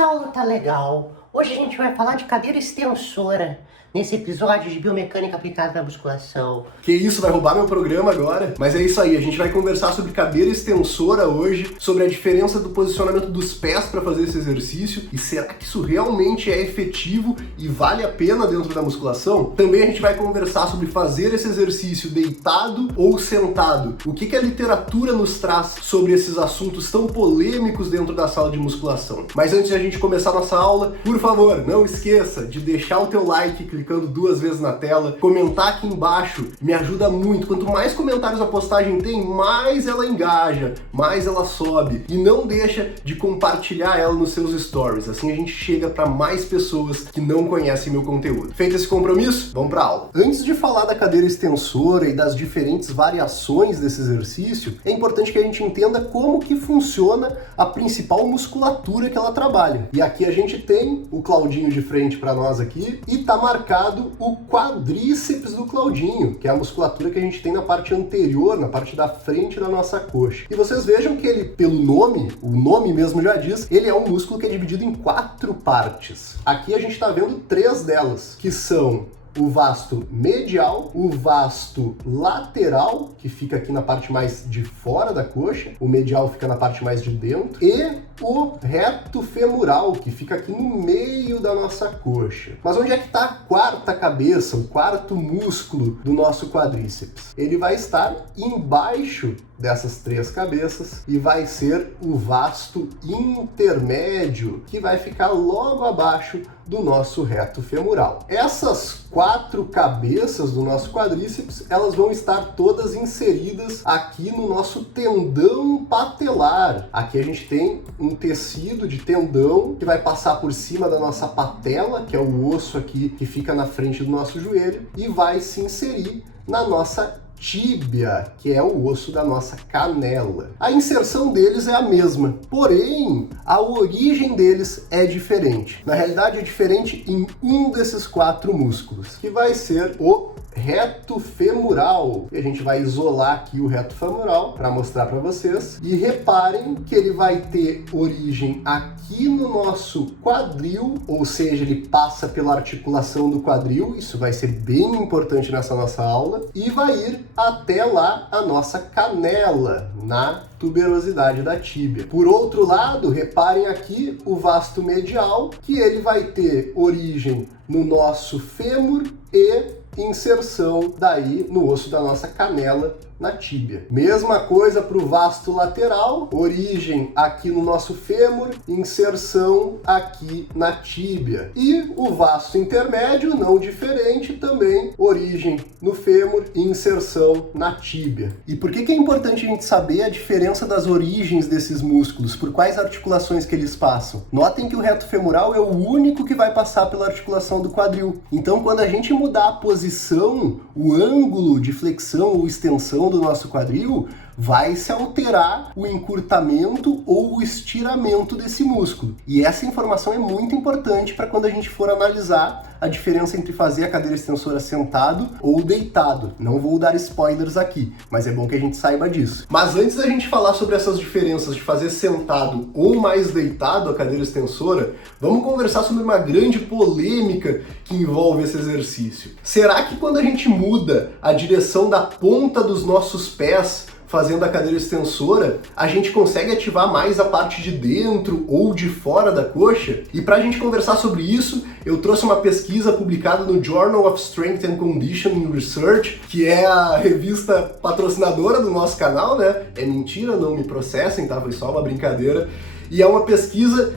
Essa aula tá legal. Hoje a gente vai falar de cadeira extensora, nesse episódio de biomecânica aplicada à musculação. Que isso, vai roubar meu programa agora? Mas é isso aí, a gente vai conversar sobre cadeira extensora hoje, sobre a diferença do posicionamento dos pés para fazer esse exercício e será que isso realmente é efetivo e vale a pena dentro da musculação? Também a gente vai conversar sobre fazer esse exercício deitado ou sentado. O que a literatura nos traz sobre esses assuntos tão polêmicos dentro da sala de musculação. Mas antes de a gente começar nossa aula, por favor, não esqueça de deixar o teu like, clicando 2 vezes na tela, comentar aqui embaixo, me ajuda muito. Quanto mais comentários a postagem tem, mais ela engaja, mais ela sobe. E não deixa de compartilhar ela nos seus stories, assim a gente chega para mais pessoas que não conhecem meu conteúdo. Feito esse compromisso, vamos para a aula. Antes de falar da cadeira extensora e das diferentes variações desse exercício, é importante que a gente entenda como que funciona a principal musculatura que ela trabalha. E aqui a gente tem o Claudinho de frente para nós aqui e tá marcado o quadríceps do Claudinho, que é a musculatura que a gente tem na parte anterior, na parte da frente da nossa coxa. E vocês vejam que ele, pelo nome, o nome mesmo já diz, ele é um músculo que é dividido em 4 partes. Aqui a gente está vendo 3 delas, que são o vasto medial, o vasto lateral, que fica aqui na parte mais de fora da coxa, o medial fica na parte mais de dentro, e o reto femoral, que fica aqui no meio da nossa coxa. Mas onde é que está a quarta cabeça, o quarto músculo do nosso quadríceps? Ele vai estar embaixo dessas 3 cabeças e vai ser o vasto intermédio, que vai ficar logo abaixo do nosso reto femoral. Essas 4 cabeças do nosso quadríceps, elas vão estar todas inseridas aqui no nosso tendão patelar. Aqui a gente tem um tecido de tendão que vai passar por cima da nossa patela, que é o osso aqui que fica na frente do nosso joelho, e vai se inserir na nossa tíbia, que é o osso da nossa canela. A inserção deles é a mesma, porém a origem deles é diferente. Na realidade é diferente em um desses 4 músculos, que vai ser o reto femoral. E a gente vai isolar aqui o reto femoral para mostrar para vocês. E reparem que ele vai ter origem aqui no nosso quadril, ou seja, ele passa pela articulação do quadril, isso vai ser bem importante nessa nossa aula, e vai ir até lá a nossa canela, na tuberosidade da tíbia. Por outro lado, reparem aqui o vasto medial, que ele vai ter origem no nosso fêmur e inserção daí no osso da nossa canela, na tíbia. Mesma coisa para o vasto lateral, origem aqui no nosso fêmur, inserção aqui na tíbia. E o vasto intermédio, não diferente, também origem no fêmur e inserção na tíbia. E por que é importante a gente saber a diferença das origens desses músculos, por quais articulações que eles passam? Notem que o reto femoral é o único que vai passar pela articulação do quadril. Então, quando a gente mudar a posição, o ângulo de flexão ou extensão do nosso quadril, vai se alterar o encurtamento ou o estiramento desse músculo. E essa informação é muito importante para quando a gente for analisar a diferença entre fazer a cadeira extensora sentado ou deitado. Não vou dar spoilers aqui, mas é bom que a gente saiba disso. Mas antes da gente falar sobre essas diferenças de fazer sentado ou mais deitado a cadeira extensora, vamos conversar sobre uma grande polêmica que envolve esse exercício. Será que quando a gente muda a direção da ponta dos nossos pés fazendo a cadeira extensora, a gente consegue ativar mais a parte de dentro ou de fora da coxa? E para a gente conversar sobre isso, eu trouxe uma pesquisa publicada no Journal of Strength and Conditioning Research, que é a revista patrocinadora do nosso canal, né? É mentira, não me processem, tá? Foi só uma brincadeira. E é uma pesquisa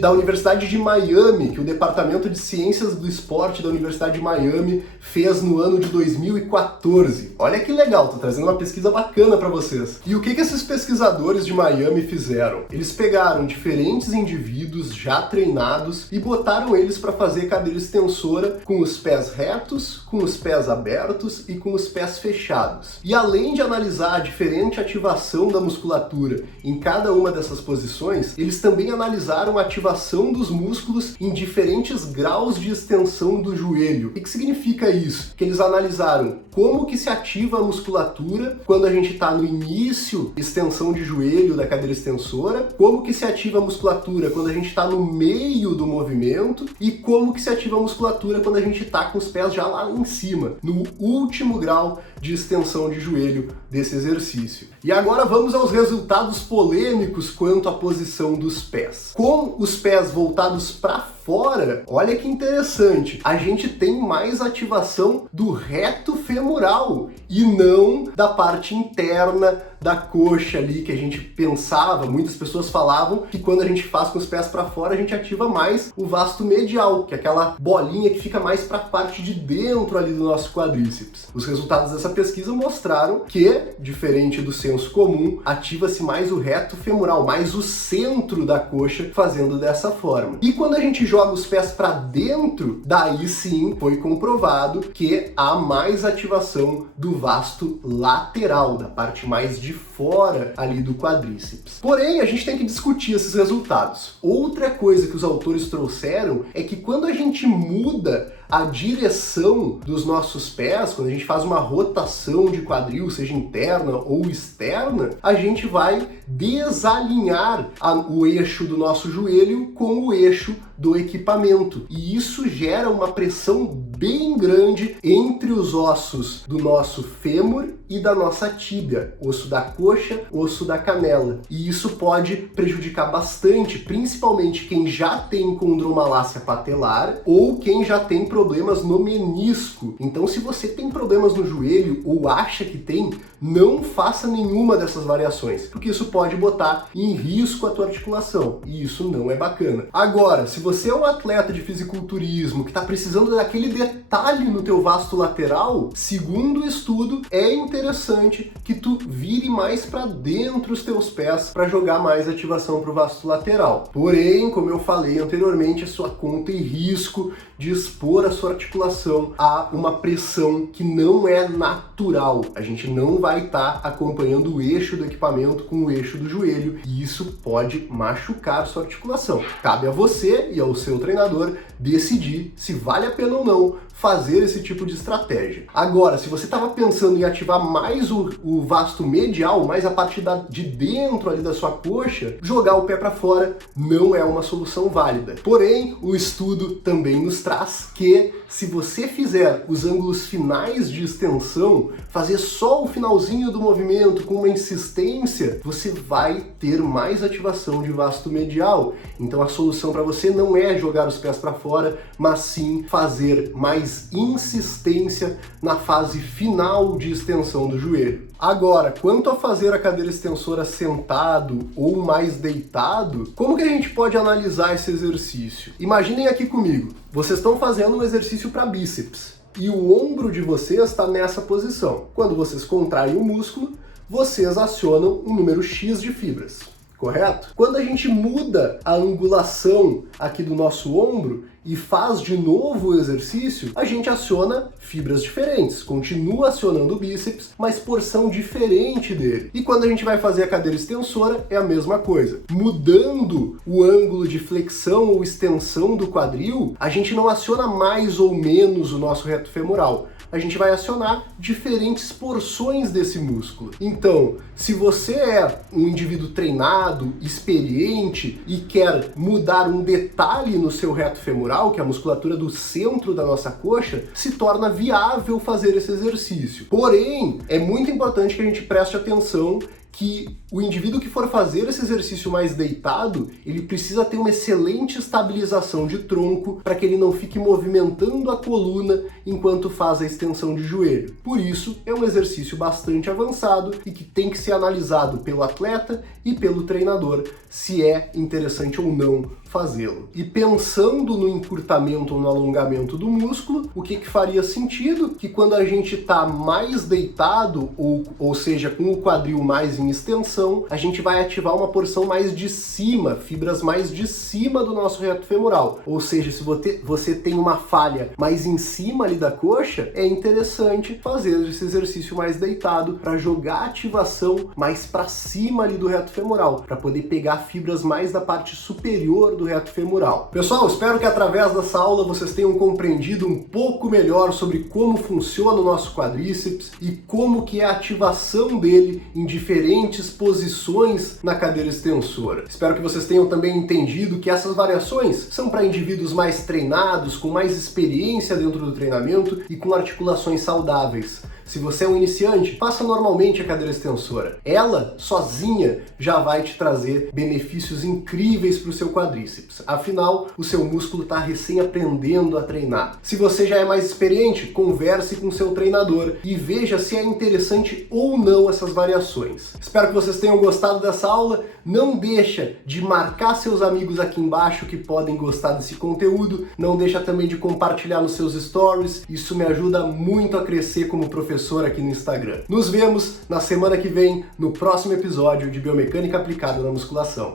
da Universidade de Miami, que o Departamento de Ciências do Esporte da Universidade de Miami fez no ano de 2014. Olha que legal, tô trazendo uma pesquisa bacana para vocês. E o que esses pesquisadores de Miami fizeram? Eles pegaram diferentes indivíduos já treinados e botaram eles para fazer cadeira extensora com os pés retos, com os pés abertos e com os pés fechados. E além de analisar a diferente ativação da musculatura em cada uma dessas posições, eles também analisaram a ativação dos músculos em diferentes graus de extensão do joelho. O que significa isso? Que eles analisaram como que se ativa a musculatura quando a gente está no início, extensão de joelho da cadeira extensora, como que se ativa a musculatura quando a gente está no meio do movimento e como que se ativa a musculatura quando a gente está com os pés já lá em cima, no último grau de extensão de joelho desse exercício. E agora vamos aos resultados polêmicos quanto à posição dos pés. Com os pés voltados para fora, olha que interessante, a gente tem mais ativação do reto femoral e não da parte interna da coxa ali que a gente pensava, muitas pessoas falavam que quando a gente faz com os pés para fora a gente ativa mais o vasto medial, que é aquela bolinha que fica mais para a parte de dentro ali do nosso quadríceps. Os resultados dessa pesquisa mostraram que, diferente do senso comum, ativa-se mais o reto femoral, mais o centro da coxa fazendo dessa forma. E quando a gente joga os pés para dentro, daí sim foi comprovado que há mais ativação do vasto lateral, da parte mais de fora ali do quadríceps. Porém, a gente tem que discutir esses resultados. Outra coisa que os autores trouxeram é que quando a gente muda a direção dos nossos pés, quando a gente faz uma rotação de quadril, seja interna ou externa, a gente vai desalinhar o eixo do nosso joelho com o eixo do equipamento. E isso gera uma pressão bem grande entre os ossos do nosso fêmur e da nossa tíbia, osso da coxa, osso da canela. E isso pode prejudicar bastante, principalmente quem já tem condromalácia patelar ou quem já tem problemas no menisco. Então, se você tem problemas no joelho ou acha que tem, não faça nenhuma dessas variações, porque isso pode botar em risco a tua articulação, e isso não é bacana. Agora, se você é um atleta de fisiculturismo que está precisando daquele detalhe no teu vasto lateral, segundo o estudo, é interessante que tu vire mais para dentro os teus pés para jogar mais ativação para o vasto lateral. Porém, como eu falei anteriormente, é sua conta e risco de expor a sua articulação a uma pressão que não é natural. A gente não vai estar acompanhando o eixo do equipamento com o eixo do joelho e isso pode machucar sua articulação. Cabe a você e ao seu treinador decidir se vale a pena ou não fazer esse tipo de estratégia. Agora, se você estava pensando em ativar mais o vasto medial, mais a parte de dentro ali da sua coxa, jogar o pé para fora não é uma solução válida. Porém, o estudo também nos traz que se você fizer os ângulos finais de extensão, fazer só o finalzinho do movimento com uma insistência, você vai ter mais ativação de vasto medial. Então a solução para você não é jogar os pés para fora, mas sim fazer mais insistência na fase final de extensão do joelho. Agora, quanto a fazer a cadeira extensora sentado ou mais deitado, como que a gente pode analisar esse exercício? Imaginem aqui comigo, vocês estão fazendo um exercício para bíceps e o ombro de vocês está nessa posição. Quando vocês contraem o músculo, vocês acionam um número X de fibras, correto? Quando a gente muda a angulação aqui do nosso ombro e faz de novo o exercício, a gente aciona fibras diferentes, continua acionando o bíceps, mas porção diferente dele. E quando a gente vai fazer a cadeira extensora, é a mesma coisa. Mudando o ângulo de flexão ou extensão do quadril, a gente não aciona mais ou menos o nosso reto femoral. A gente vai acionar diferentes porções desse músculo. Então, se você é um indivíduo treinado, experiente e quer mudar um detalhe no seu reto femoral, que é a musculatura do centro da nossa coxa, se torna viável fazer esse exercício. Porém, é muito importante que a gente preste atenção que o indivíduo que for fazer esse exercício mais deitado, ele precisa ter uma excelente estabilização de tronco para que ele não fique movimentando a coluna enquanto faz a extensão de joelho. Por isso, é um exercício bastante avançado e que tem que ser analisado pelo atleta e pelo treinador se é interessante ou não fazê-lo. E pensando no encurtamento ou no alongamento do músculo, o que faria sentido? Que quando a gente está mais deitado, ou seja, com o quadril mais em extensão, a gente vai ativar uma porção mais de cima, fibras mais de cima do nosso reto femoral. Ou seja, se você tem uma falha mais em cima ali da coxa, é interessante fazer esse exercício mais deitado para jogar a ativação mais para cima ali do reto femoral, para poder pegar fibras mais da parte superior do reto femoral. Pessoal, espero que através dessa aula vocês tenham compreendido um pouco melhor sobre como funciona o nosso quadríceps e como que é a ativação dele em diferentes posições na cadeira extensora. Espero que vocês tenham também entendido que essas variações são para indivíduos mais treinados, com mais experiência dentro do treinamento e com articulações saudáveis. Se você é um iniciante, faça normalmente a cadeira extensora. Ela, sozinha, já vai te trazer benefícios incríveis para o seu quadríceps. Afinal, o seu músculo está recém aprendendo a treinar. Se você já é mais experiente, converse com o seu treinador e veja se é interessante ou não essas variações. Espero que vocês tenham gostado dessa aula. Não deixa de marcar seus amigos aqui embaixo que podem gostar desse conteúdo. Não deixa também de compartilhar nos seus stories. Isso me ajuda muito a crescer como professor aqui no Instagram. Nos vemos na semana que vem no próximo episódio de Biomecânica Aplicada na Musculação.